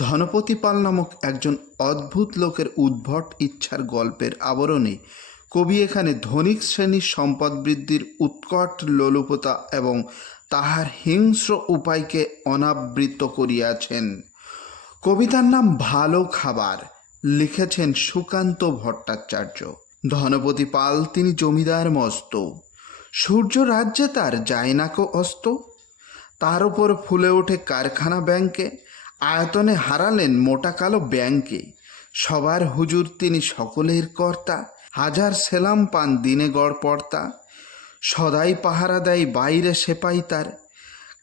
ধনপতি পাল নামক একজন অদ্ভুত লোকের উদ্ভট ইচ্ছার গল্পের আবরণে কবি এখানে ধনিক শ্রেণীর সম্পদ বৃদ্ধির উৎকট লোলুপতা এবং তাহার হিংস্র উপায়কে অনাবৃত করিয়াছেন। কবিতার নাম ভালো খাবার, লিখেছেন সুকান্ত ভট্টাচার্য। ধনপতি পাল তিনি জমিদার মস্ত, সূর্য রাজ্যে তার যায় না কো অস্ত। তার উপর ফুলে ওঠে কারখানা ব্যাংকে, আয়তনে হারালেন মোটা কালো ব্যাংকে। সবার হুজুর তিনি সকলের কর্তা, হাজার সেলাম পান দিনে গড় পড়তা। সদাই পাহারা দেয় বাইরে সেপাই তার,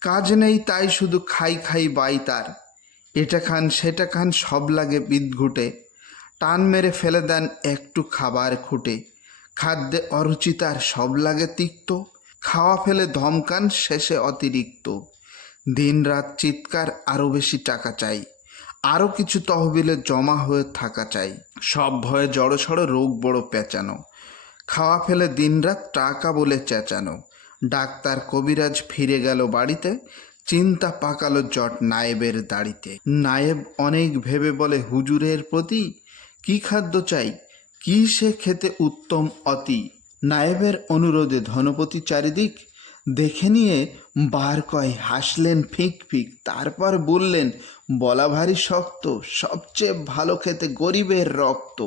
কাজ নেই তাই শুধু খাই খাই বাই তার। এটা খান সেটা খান সব লাগে বিদঘুটে, টান মেরে ফেলে দেন একটু খাবার খুঁটে। খাদ্যে অরুচি তার সব লাগে তিক্ত, খাওয়া ফেলে ধমকান শেষে অতিরিক্ত। দিন রাত চিৎকার আরও বেশি টাকা চাই, আরও কিছু তহবিলে জমা হয়ে থাকা চাই। সব ভয়ে জড়সড় রোগ বড় পেঁচানো, খাওয়া ফেলে দিনরাত টাকা বলে চেঁচানো। ডাক্তার কবিরাজ ফিরে গেল বাড়িতে, চিন্তা পাকালো জট নায়েবের দাড়িতে। নায়েব অনেক ভেবে বলে হুজুরের প্রতি, কি খাদ্য চাই, কি সে খেতে উত্তম অতি। নায়েবের অনুরোধে ধনপতি চারিদিক দেখে নিয়ে বার কয় হাসলেন ফিক ফিক। তারপর বললেন, বলা ভারী শক্ত, সবচেয়ে ভালো খেতে গরিবের রক্ত।